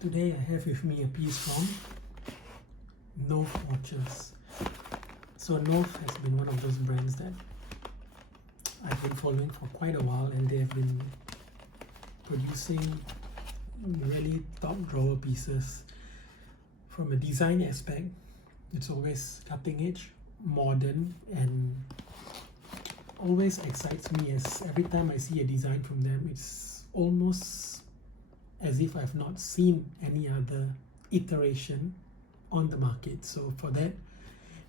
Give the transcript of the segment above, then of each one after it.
Today I have with me a piece from Nove watches. So Nove has been one of those brands that I've been following for quite a while, and they have been producing really top drawer pieces. From a design aspect, it's always cutting edge, modern, and always excites me, as every time I see a design from them, it's almost as if I've not seen any other iteration on the market. So for that,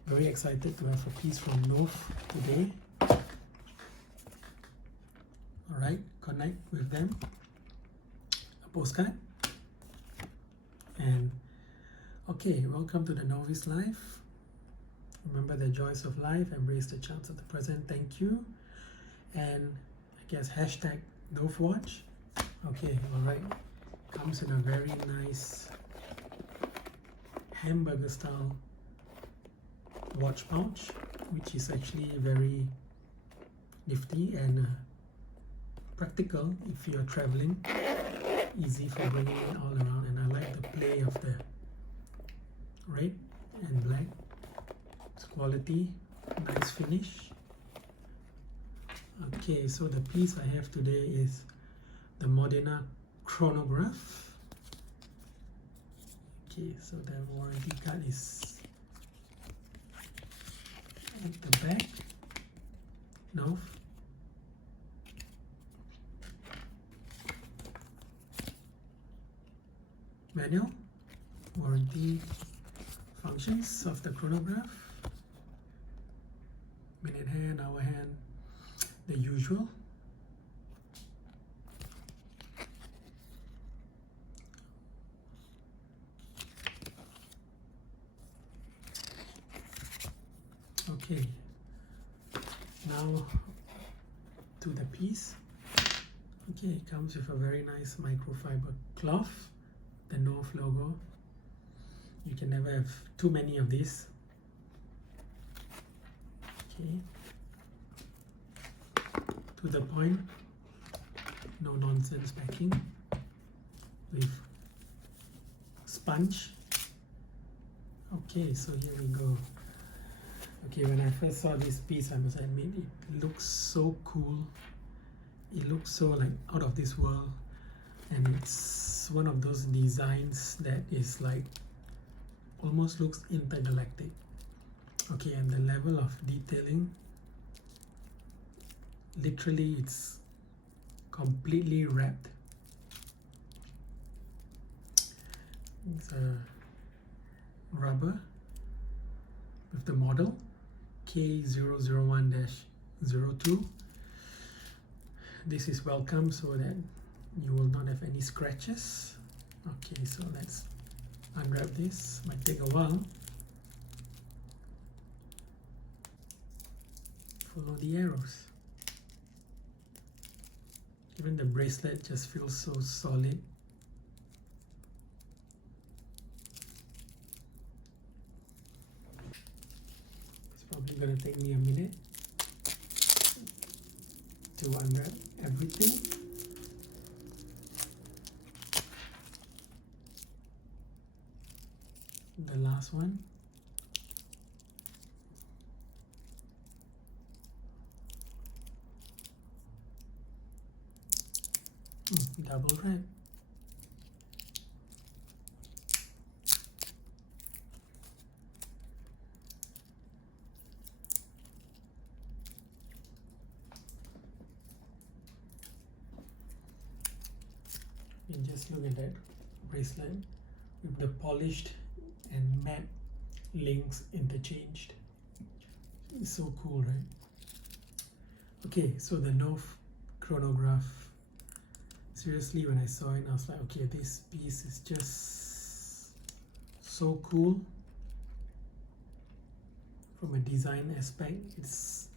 very excited to have a piece from Nove today. Alright, connect with them, a postcard, and okay, welcome to the Novice Life. Remember the joys of life, embrace the charms of the present, thank you. And I guess hashtag Nove Watch. Okay, alright. Comes in a very nice hamburger style watch pouch, which is actually very nifty and practical if you're traveling. Easy for bringing it all around, and I like the play of the red and black. It's quality, nice finish. Okay, so the piece I have today is the Modena Chronograph. Okay, so the warranty card is at the back. Nove. Manual, warranty, functions of the chronograph, minute hand, hour hand, the usual. Okay, now to the piece. Okay, it comes with a very nice microfiber cloth, the Nove logo. You can never have too many of these. Okay, to the point, no nonsense packing with sponge. Okay, so here we go. Okay, when I first saw this piece, I must admit it looks so cool. It looks so like out of this world, and it's one of those designs that is like almost looks intergalactic. Okay, and the level of detailing, literally it's completely wrapped. It's a rubber with the model K001-02. This is welcome so that you will not have any scratches. Okay, so let's unwrap this. Might take a while. Follow the arrows. Even the bracelet just feels so solid. It's probably gonna take me a minute to unwrap everything. The last one. Double wrap. And just look at that bracelet with the polished and matte links interchanged. It's so cool, right? Okay, so the Nove Chronograph. Seriously, when I saw it, I was like, okay, this piece is just so cool. From a design aspect, it's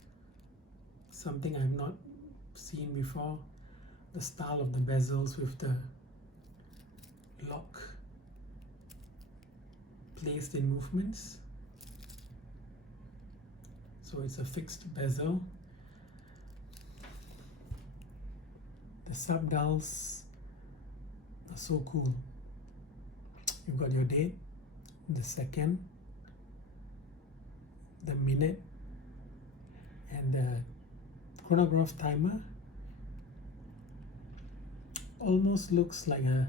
something I've not seen before. The style of the bezels with the lock placed in movements. So it's a fixed bezel. The sub dials are so cool. You've got your date, the second, the minute, and the chronograph timer. Almost looks like a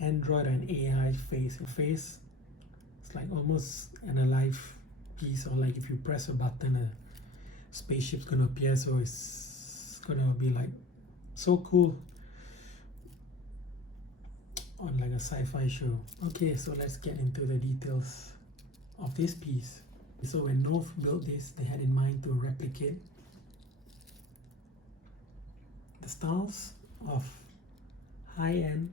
Android and AI face. It's like almost an alive piece, or like if you press a button, a spaceship's gonna appear. So it's gonna be like so cool on like a sci-fi show. Okay, so let's get into the details of this piece. So when Nove built this, they had in mind to replicate the styles of high-end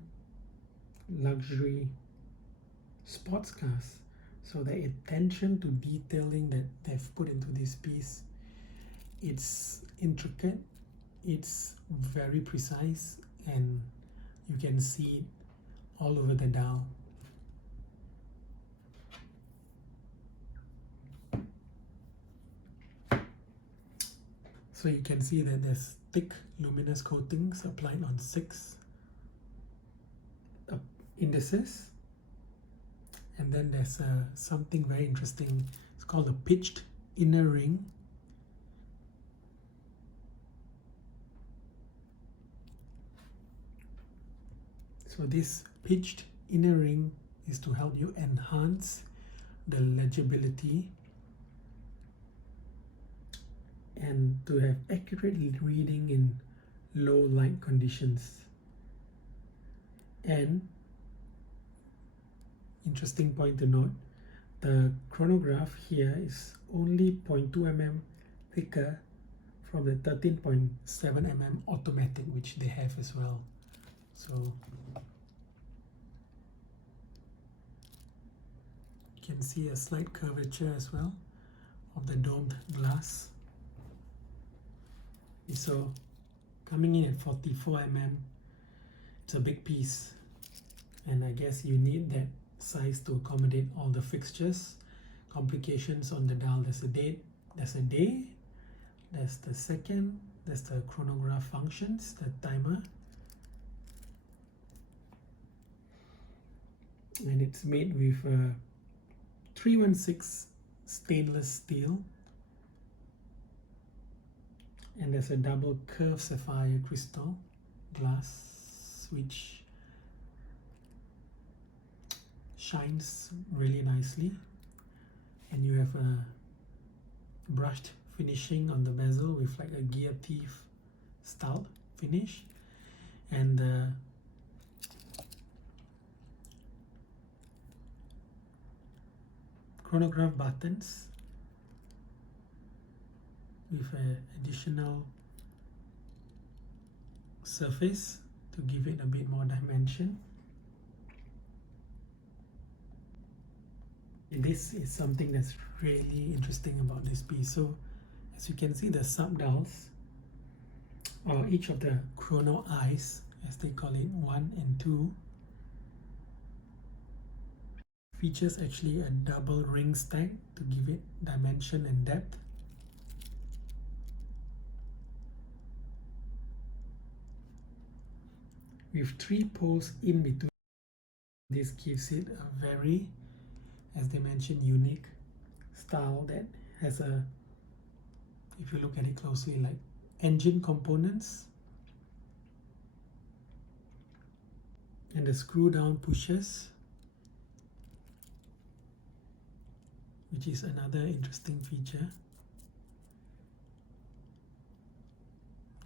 luxury sports cars. So the attention to detailing that they've put into this piece, it's intricate, it's very precise, and you can see it all over the dial. So you can see that there's thick luminous coatings applied on 6 indices, and then there's something very interesting. It's called a pitched inner ring. So this pitched inner ring is to help you enhance the legibility and to have accurate reading in low light conditions. And interesting point to note, the chronograph here is only 0.2 mm thicker from the 13.7 mm automatic, which they have as well. So you can see a slight curvature as well of the domed glass. So coming in at 44 mm, it's a big piece, and I guess you need that size to accommodate all the fixtures. Complications on the dial, there's a date, there's a day, there's the second, there's the chronograph functions, the timer, and it's made with 316 stainless steel, and there's a double curved sapphire crystal glass which shines really nicely, and you have a brushed finishing on the bezel with like a gear teeth style finish, and the chronograph buttons with an additional surface to give it a bit more dimension. And this is something that's really interesting about this piece. So as you can see, the sub-dials, or each of the chrono eyes, as they call it, 1 and 2, features actually a double ring stack to give it dimension and depth. With 3 poles in between, this gives it a very, as they mentioned, unique style that has a, if you look at it closely, like engine components, and the screw down pushers, which is another interesting feature.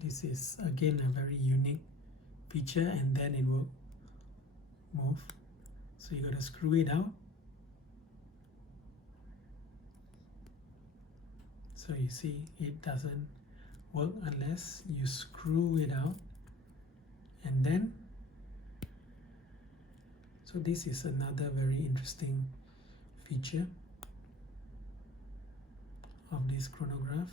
This is again a very unique feature, and then it will move. So you got to screw it out. So you see, it doesn't work unless you screw it out, and then, so this is another very interesting feature of this chronograph.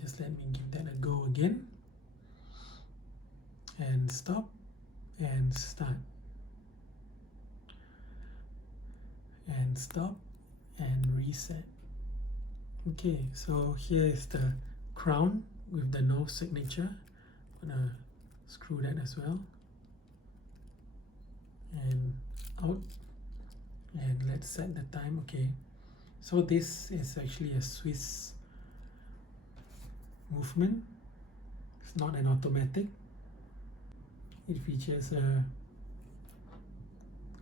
Just let me give that a go again, and stop and start. and stop and reset. Okay, so here is the crown with the Nove signature. I'm gonna screw that as well, and out, and let's set the time. Okay, so this is actually a Swiss movement. It's not an automatic. It features a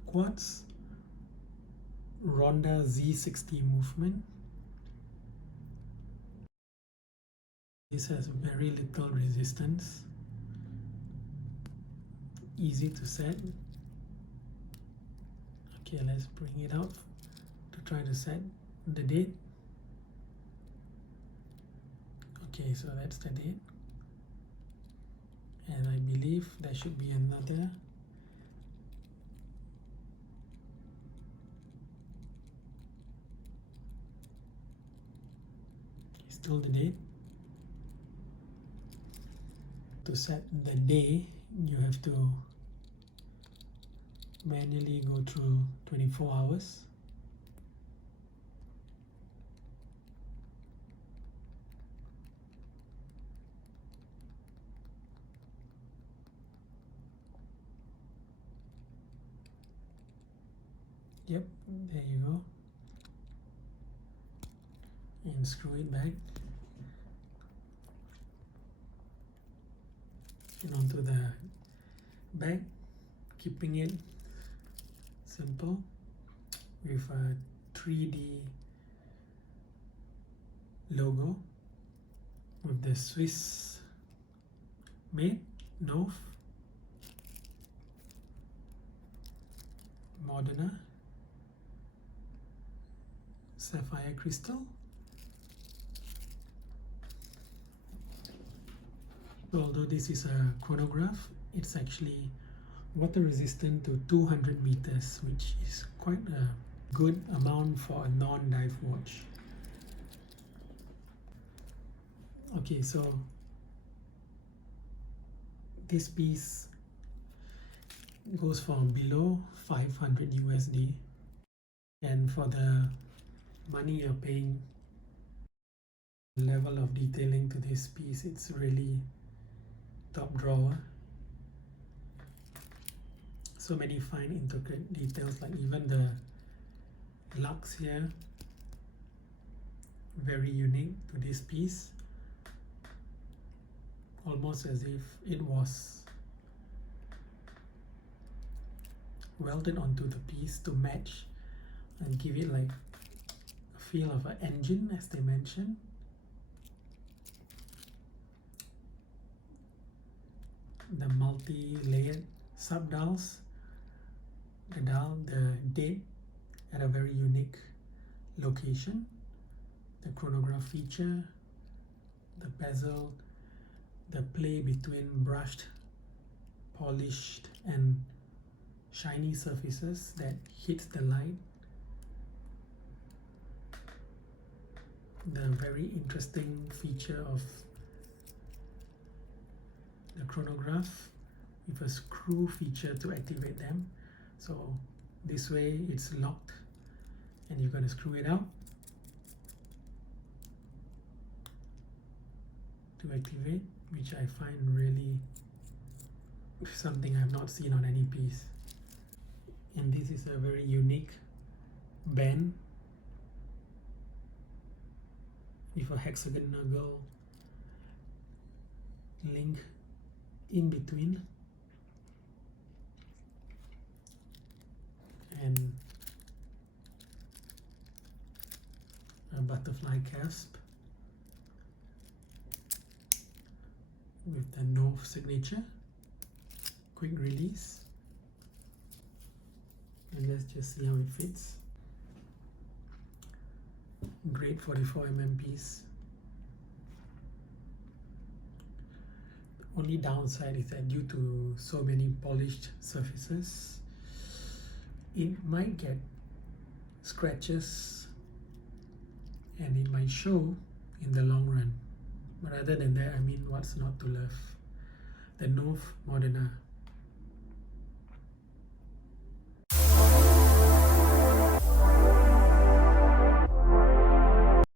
quartz Ronda Z60 movement. This has very little resistance, easy to set. Okay, let's bring it out to try to set the date. Okay, so that's the date, and I believe there should be another. Still the date. To set the day, you have to manually go through 24 hours. Yep, there you go. And screw it back and onto the back, keeping it simple with a 3D logo with the Swiss made Nove Modena sapphire crystal. Although this is a chronograph, it's actually water resistant to 200 meters, which is quite a good amount for a non-dive watch. Okay, so this piece goes for below 500 USD, and for the money you're paying, the level of detailing to this piece, it's really top drawer. So many fine intricate details, like even the lux here, very unique to this piece, almost as if it was welded onto the piece to match and give it like a feel of an engine, as they mentioned. The multi-layered sub-dials, the dial, the date at a very unique location, the chronograph feature, the bezel, the play between brushed, polished and shiny surfaces that hits the light, the very interesting feature of the chronograph with a screw feature to activate them. So this way it's locked and you're going to screw it out to activate, which I find really something I've not seen on any piece. And this is a very unique band with a hexagonal link in between, and a butterfly clasp with the Nove signature, quick release, and let's just see how it fits. Great 44mm piece. Only downside is that due to so many polished surfaces, it might get scratches and it might show in the long run. But other than that, I mean, what's not to love? The Nove Modena